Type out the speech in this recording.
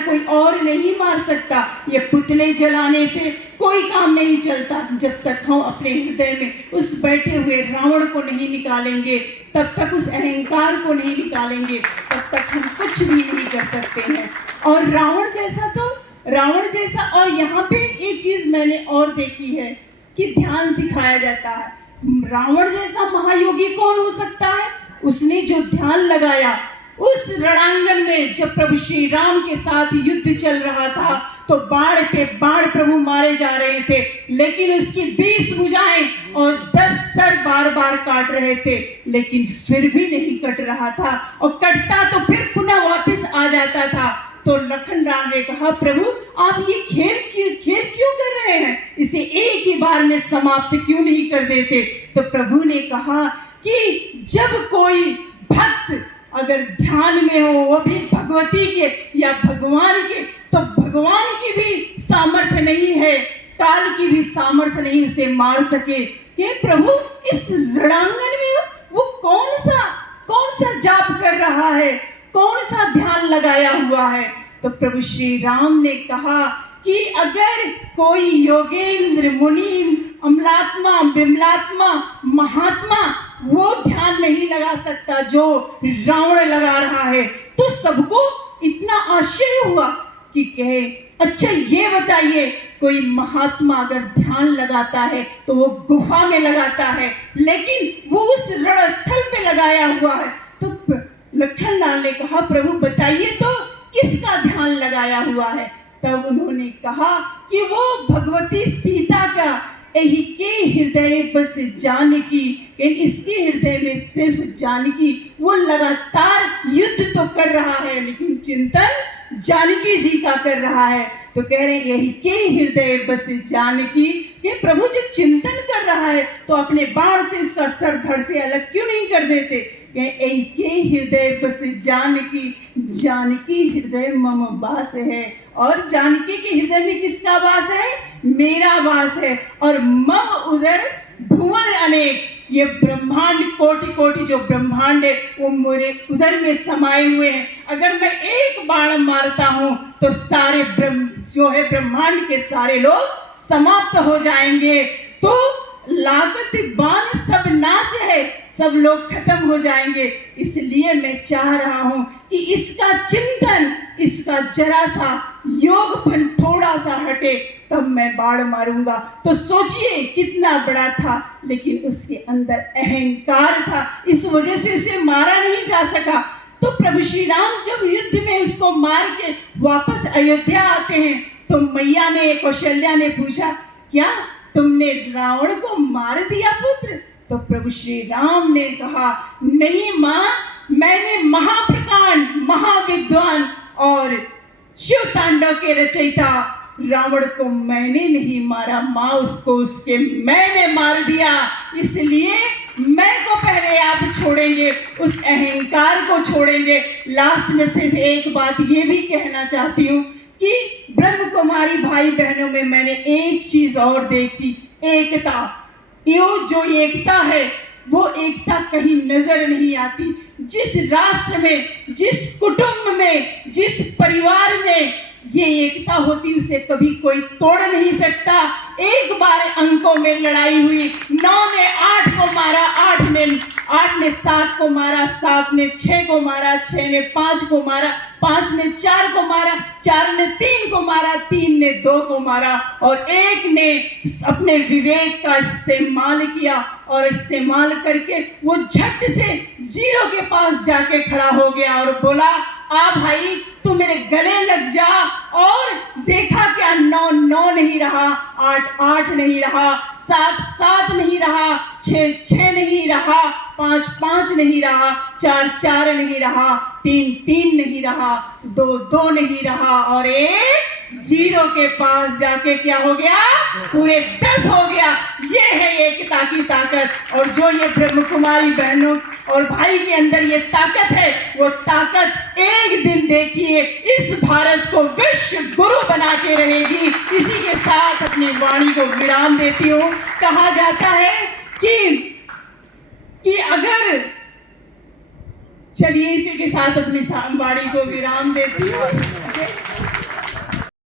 कोई और नहीं मार सकता। ये पुतले जलाने से कोई काम नहीं चलता। जब तक हम अपने हृदय में उस बैठे हुए रावण को नहीं निकालेंगे, तब तक उस अहंकार को नहीं निकालेंगे, तब तक हम कुछ भी नहीं कर सकते हैं। और रावण जैसा और यहाँ पे एक चीज मैंने और देखी है कि ध्यान सिखाया जाता है। रावण जैसा महायोगी कौन हो सकता है? उसने जो ध्यान लगाया उस रणांगण में, जब प्रभु श्री राम के साथ युद्ध चल रहा था तो बाण पे बाण प्रभु मारे जा रहे थे, लेकिन उसकी 20 भुजाएं और 10 सर बार बार काट रहे थे, लेकिन फिर भी नहीं कट रहा था, और कटता तो फिर पुनः वापस आ जाता था। तो लखन राम ने कहा, प्रभु आप ये खेल क्यों कर रहे हैं? इसे एक ही बार में समाप्त क्यों नहीं कर देते? तो प्रभु ने कहा कि जब कोई भक्त अगर ध्यान में हो, वो भी भगवती के या भगवान के, तो भगवान की भी सामर्थ्य नहीं है, काल की भी सामर्थ्य नहीं उसे मार सके। कि प्रभु इस रणांगण में वो कौन सा जाप कर रहा है, कौन सा ध्यान लगाया हुआ है? तो प्रभु श्री राम ने कहा कि अगर कोई योगेंद्र, मुनि, अमलात्मा, बिमलात्मा, महात्मा वो ध्यान नहीं लगा सकता जो रावण लगा रहा है, तो सबको इतना आश्चर्य हुआ कि कहे, अच्छा ये बताइए, कोई महात्मा अगर ध्यान लगाता है तो वो गुफा में लगाता है, लेकिन वो उस रणस्थल पे लगाया हुआ है। तो लखनलाल ने कहा, प्रभु बताइए तो किसका ध्यान लगाया हुआ है? तब उन्होंने कहा कि वो भगवती सीता का, यही के हृदय बस जानकी, इसके हृदय में सिर्फ जानकी। वो लगातार युद्ध तो कर रहा है, लेकिन चिंतन जानकी जी का कर रहा है। तो कह रहे यही के हृदय बस जानकी, कि प्रभु जब चिंतन कर रहा है तो अपने बाण से उसका सर धड़ से अलग क्यों नहीं कर देते? यही के हृदय बस जानकी, जानकी हृदय मम वास है। और जानकी के हृदय में किसका वास है? मेरा वास है। और मम उदर भुवन अनेक, ये ब्रह्मांड कोटि कोटि जो ब्रह्मांड है वो मेरे उदर में समाये हुए हैं। अगर मैं एक बाण मारता हूँ तो सारे ब्रह्मांड के सारे लोग समाप्त हो जाएंगे। तो लागत बाण सब नाश है, सब लोग खत्म हो जाएंगे। इसलिए मैं चाह रहा हूं कि इसका चिंतन, इसका जरा सा योगपन थोड़ा सा हटे, तब मैं बाण मारूंगा। तो सोचिए कितना बड़ा था, लेकिन उसके अंदर अहंकार था, इस वजह से उसे मारा नहीं जा सका। तो प्रभु श्री राम जब युद्ध में उसको मार के वापस अयोध्या आते हैं, तो मैया ने, कौशल्या ने पूछा, क्या तुमने रावण को मार दिया पुत्र? तो प्रभु श्री राम ने कहा, नहीं माँ, मैंने महाप्रकांड, महाविद्वान और शिव तांडव के रचयिता रावण को मैंने नहीं मारा माँ, उसको मैंने मार दिया। इसलिए मैं को पहले आप छोड़ेंगे, उस अहंकार को छोड़ेंगे। लास्ट में सिर्फ एक बात ये भी कहना चाहती हूँ कि ब्रह्म कुमारी भाई बहनों में मैंने एक चीज और देखी, एकता। यो जो एकता है वो एकता कहीं नजर नहीं आती। जिस राष्ट्र में, जिस कुटुंब में, जिस परिवार में ये एकता होती, उसे कभी कोई तोड़ नहीं सकता। एक बार अंकों में लड़ाई हुई, 9 ने 8 को मारा, 8 ने 7 को मारा, 7 ने 6 को मारा, 6 ने 5 को मारा, 5 ने 4 को मारा, 4 ने 3 को मारा, 3 ने 2 को मारा, और एक ने अपने विवेक का इस्तेमाल किया, और इस्तेमाल करके वो झट से 0 के पास जाके खड़ा हो गया और बोला, आ भाई तू मेरे गले लग जा। और देखा क्या, 9 9 नहीं रहा, 8 8 नहीं रहा, 7 7 नहीं रहा, 6 6 नहीं रहा, 5 5 नहीं रहा, 4 4 नहीं रहा, 3 3 नहीं रहा, 2 2 नहीं रहा, और 1 0 के पास जाके क्या हो गया, पूरे 10 हो गया। ये है एकता की ताकत। और जो ये ब्रह्म कुमारी बहनों और भाई के अंदर ये ताकत है, वो ताकत एक दिन देखिए इस भारत को विश्व गुरु बना के रहेगी। इसी के साथ अपनी वाणी को विराम देती हूँ। कहा जाता है कि अगर, चलिए इसी के साथ अपनी वाणी को विराम देती हूँ।